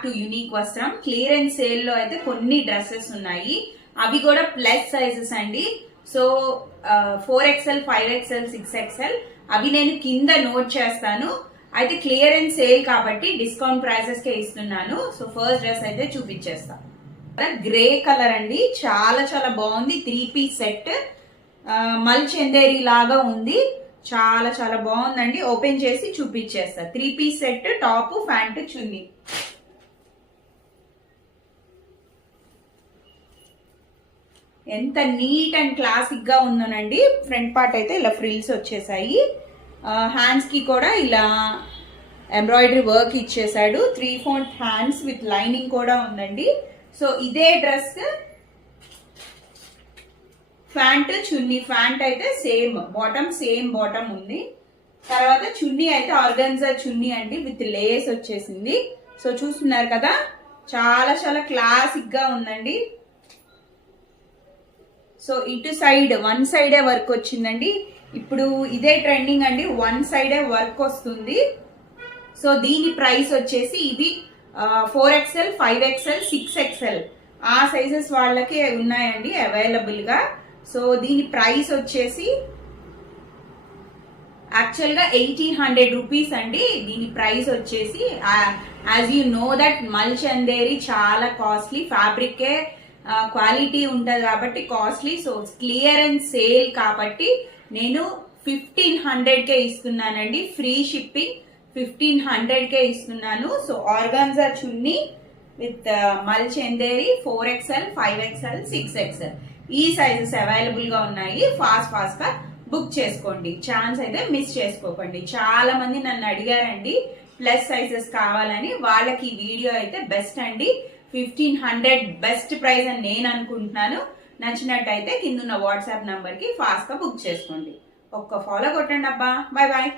Back to unique వస్త్రం. Clearance sale లో అయితే కొన్ని డ్రెస్సెస్ ఉన్నాయి, అవి కూడా ప్లస్ సైజెస్ అండి. సో 4XL, 5XL, 6XL అవి నేను కింద నోట్ చేస్తాను. అయితే క్లియరెన్స్ సేల్ కాబట్టి డిస్కౌంట్ ప్రైసెస్ కే ఇస్తున్నాను. సో ఫస్ట్ డ్రెస్ అయితే చూపించేస్తాను. గ్రే కలర్ అండి, చాలా చాలా బాగుంది. 3 పీస్ సెట్, మల్ చందేరి లాగా ఉంది, చాలా చాలా బాగుందండి. ఓపెన్ చేసి చూపించేస్తా. 3 పీస్ సెట్, టాప్, ప్యాంట్, చున్నీ. ఎంత నీట్ అండ్ క్లాసిక్ గా ఉందోనండి. ఫ్రంట్ పార్ట్ అయితే ఇలా ఫ్రిల్స్ వచ్చేసాయి, హ్యాండ్స్ కి కూడా ఇలా ఎంబ్రాయిడరీ వర్క్ ఇచ్చేసాడు. 3/4 హ్యాండ్స్ విత్ లైనింగ్ కూడా ఉందండి. సో ఇదే డ్రెస్ ప్యాంట్, చున్నీ. ప్యాంట్ అయితే సేమ్ బాటమ్ ఉంది. తర్వాత చున్నీ అయితే ఆర్గన్జా చున్నీ అండి, విత్ లేస్ వచ్చేసింది. సో చూస్తున్నారు కదా, చాలా చాలా క్లాసిక్ గా ఉందండి. సో ఇటు సైడ్ 1 సైడే వర్క్ వచ్చిందండి. ఇప్పుడు ఇదే ట్రెండింగ్ అండి, 1 సైడే వర్క్ వస్తుంది. సో దీని ప్రైస్ వచ్చేసి ఇవి 4XL, 5XL, 6XL ఆ సైజెస్ వాళ్ళకే ఉన్నాయండి అవైలబుల్ గా. సో దీని ప్రైస్ వచ్చేసి యాక్చువల్ గా 1800 రూపీస్ అండి. దీని ప్రైస్ వచ్చేసి యాజ్ యూ నో దట్ మల్ చందేరి చాలా కాస్ట్లీ, ఫ్యాబ్రికే క్వాలిటీ ఉంటది కాబట్టి కాస్ట్లీ. సో క్లియరెన్స్ సేల్ కాబట్టి నేను 1500కే ఇస్తున్నానండి, ఫ్రీ షిప్పింగ్. 1500కే ఇస్తున్నాను. సో ఆర్గాన్జా చున్నీ విత్ మల్ చందేరి 4XL, 5XL, 6XL ఈ సైజెస్ అవైలబుల్ గా ఉన్నాయి. ఫాస్ట్ గా బుక్ చేసుకోండి, ఛాన్స్ అయితే మిస్ చేసుకోకండి. చాలా మంది నన్ను అడిగారండి ప్లస్ సైజెస్ కావాలని, వాళ్ళకి ఈ వీడియో అయితే బెస్ట్ అండి. 1500 బెస్ట్ ప్రైస్ అని నేను అనుకుంటున్నాను. నచ్చినట్టయితే కింద ఉన్న వాట్సాప్ నంబర్ కి ఫాస్ట్ గా బుక్ చేసుకోండి. ఒక్క ఫాలో కొట్టండి అబ్బా. Bye bye.